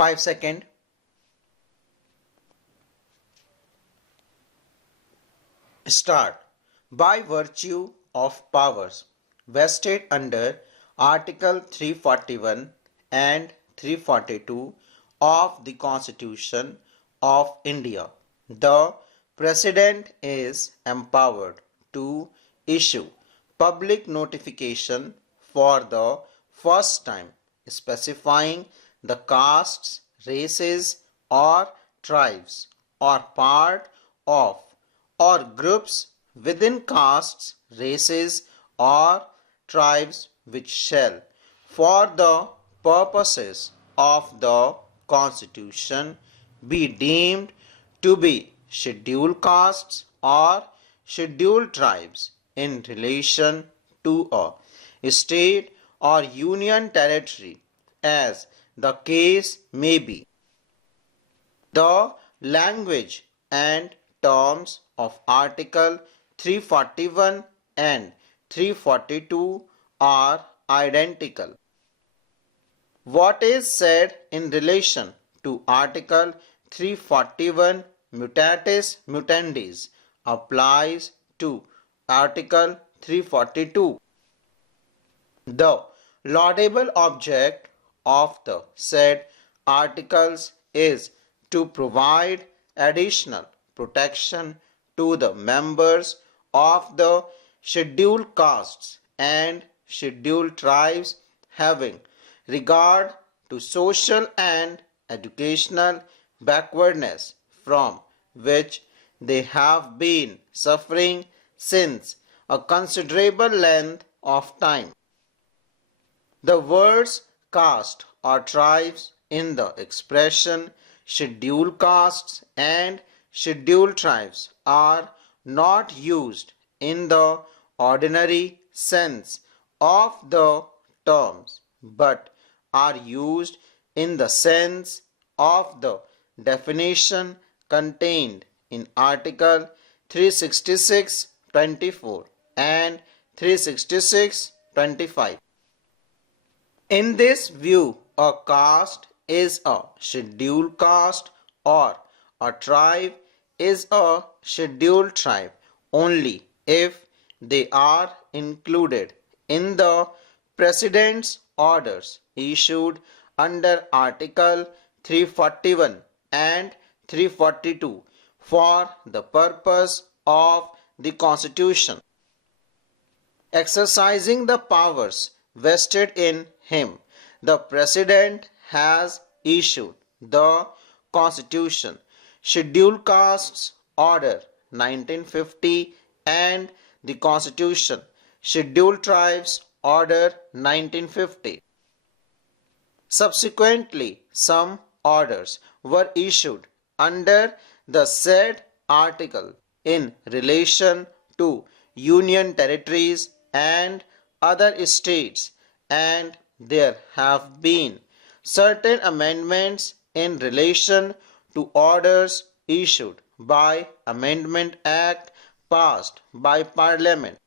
5 seconds. Start. By virtue of powers vested under Article 341 and 342 of the Constitution of India, the President is empowered to issue public notification for the first time specifying the castes, races or tribes or part of or groups within castes, races or tribes which shall, for the purposes of the Constitution, be deemed to be scheduled castes or scheduled tribes in relation to a state or union territory as the case may be. The language and terms of Article 341 and 342 are identical. What is said in relation to Article 341 mutatis mutandis applies to Article 342. The laudable object of the said articles is to provide additional protection to the members of the scheduled castes and scheduled tribes having regard to social and educational backwardness from which they have been suffering since a considerable length of time. The words caste or tribes in the expression scheduled castes and scheduled tribes are not used in the ordinary sense of the terms but are used in the sense of the definition contained in Article 366(24) and 366(25). In this view, a caste is a scheduled caste or a tribe is a scheduled tribe only if they are included in the President's orders issued under Article 341 and 342 for the purpose of the Constitution. Exercising the powers vested in him, the President has issued the Constitution, Scheduled Castes Order 1950 and the Constitution, Scheduled Tribes Order 1950. Subsequently, some orders were issued under the said article in relation to union territories and other states, and there have been certain amendments in relation to orders issued by Amendment Act passed by Parliament.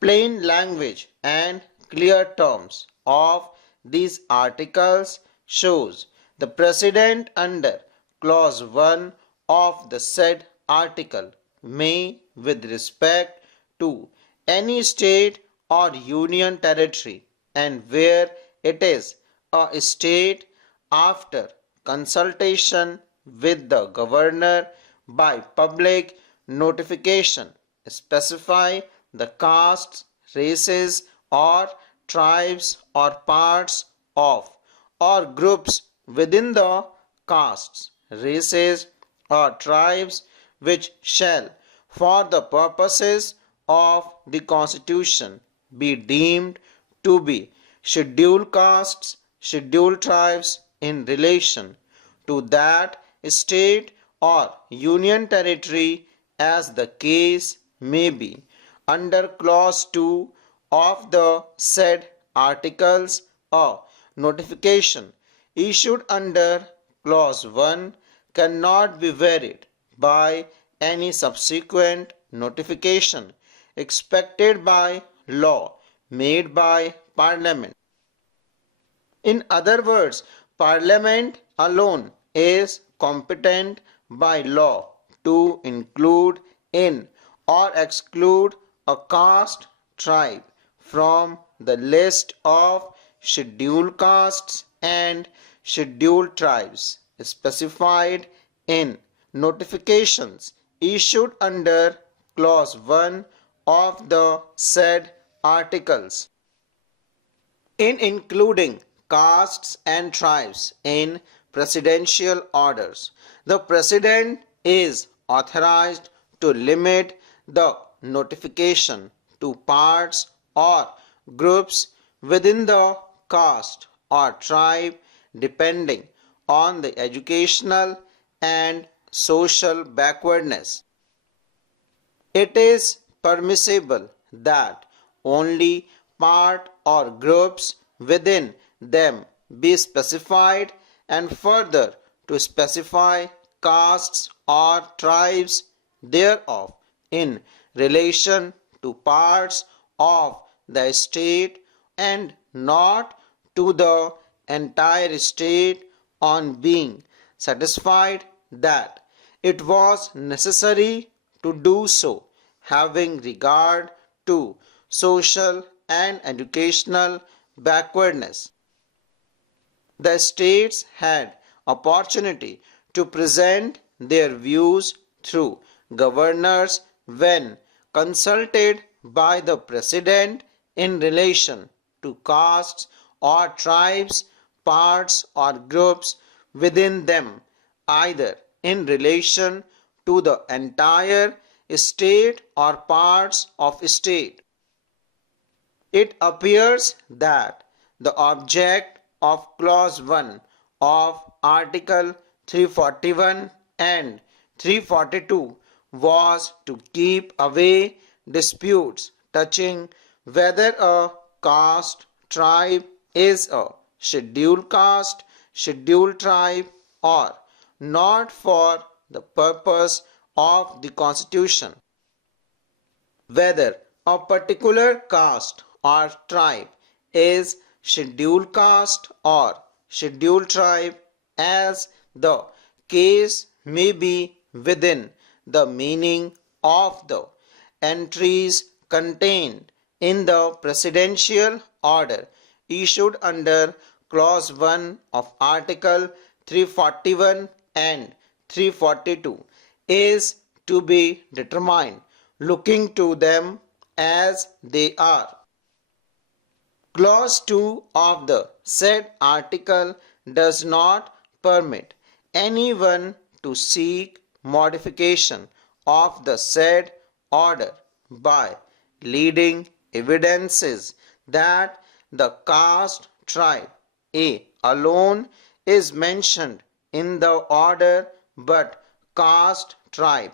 Plain language and clear terms of these articles shows the President under Clause 1 of the said article may, with respect to any state or union territory and where it is a state, after consultation with the governor by public notification, specify the castes, races or tribes or parts of or groups within the castes, races or tribes which shall, for the purposes of the Constitution, be deemed to be scheduled castes, scheduled tribes in relation to that state or union territory as the case may be. Under Clause 2 of the said articles, a notification issued under Clause 1 cannot be varied by any subsequent notification expected by law made by Parliament. In other words, Parliament alone is competent by law to include in or exclude a caste tribe from the list of scheduled castes and scheduled tribes specified in notifications issued under clause 1 of the said articles. In including castes and tribes in presidential orders, the president is authorized to limit the notification to parts or groups within the caste or tribe depending on the educational and social backwardness. It is permissible that only part or groups within them be specified, and further to specify castes or tribes thereof in relation to parts of the state and not to the entire state on being satisfied that it was necessary to do so, having regard to social and educational backwardness. The states had opportunity to present their views through governors when consulted by the president in relation to castes or tribes, parts or groups within them, either in relation to the entire state or parts of state. It appears that the object of clause 1 of article 341 and 342 was to keep away disputes touching whether a caste tribe is a scheduled caste, scheduled tribe or not for the purpose of the constitution. Whether a particular caste or tribe is scheduled caste or scheduled tribe, as the case may be, within the meaning of the entries contained in the presidential order issued under clause 1 of article 341 and 342 is to be determined looking to them as they are. Clause 2 of the said article does not permit anyone to seek modification of the said order by leading evidences that the caste tribe A alone is mentioned in the order, but caste tribe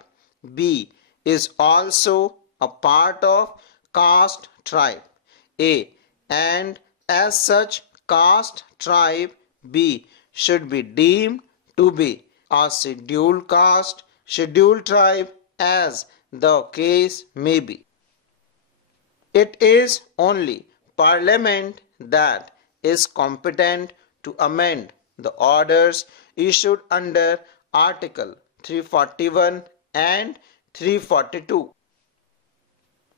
B is also a part of caste tribe A, and as such caste tribe B should be deemed to be a scheduled caste, scheduled tribe, as the case may be. It is only Parliament that is competent to amend the orders issued under Article 341 and 342.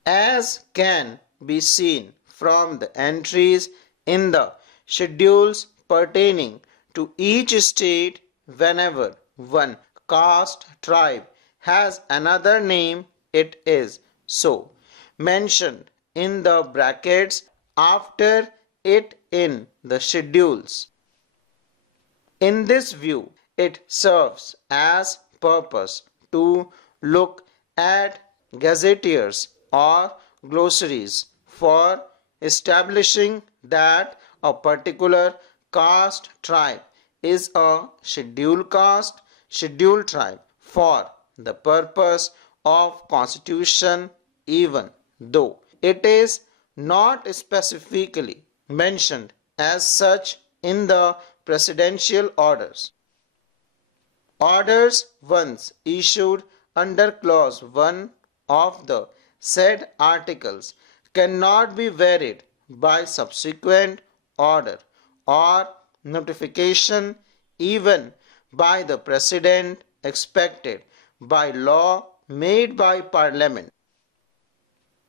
As can be seen from the entries in the schedules pertaining to each state, whenever one caste tribe has another name, it is so mentioned in the brackets after it in the schedules. In this view, it serves as purpose to look at gazetteers or glossaries for establishing that a particular caste tribe is a scheduled caste, scheduled tribe for the purpose of constitution, even though it is not specifically mentioned as such in the presidential orders. Orders once issued under clause 1 of the said articles cannot be varied by subsequent order or notification even by the President expected by law made by Parliament.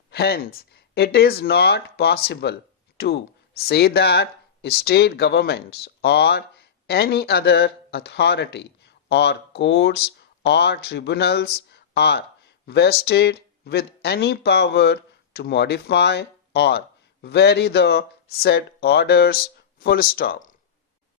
Hence, it is not possible to say that state governments or any other authority or courts or tribunals are vested with any power to modify or vary the said orders. Full stop.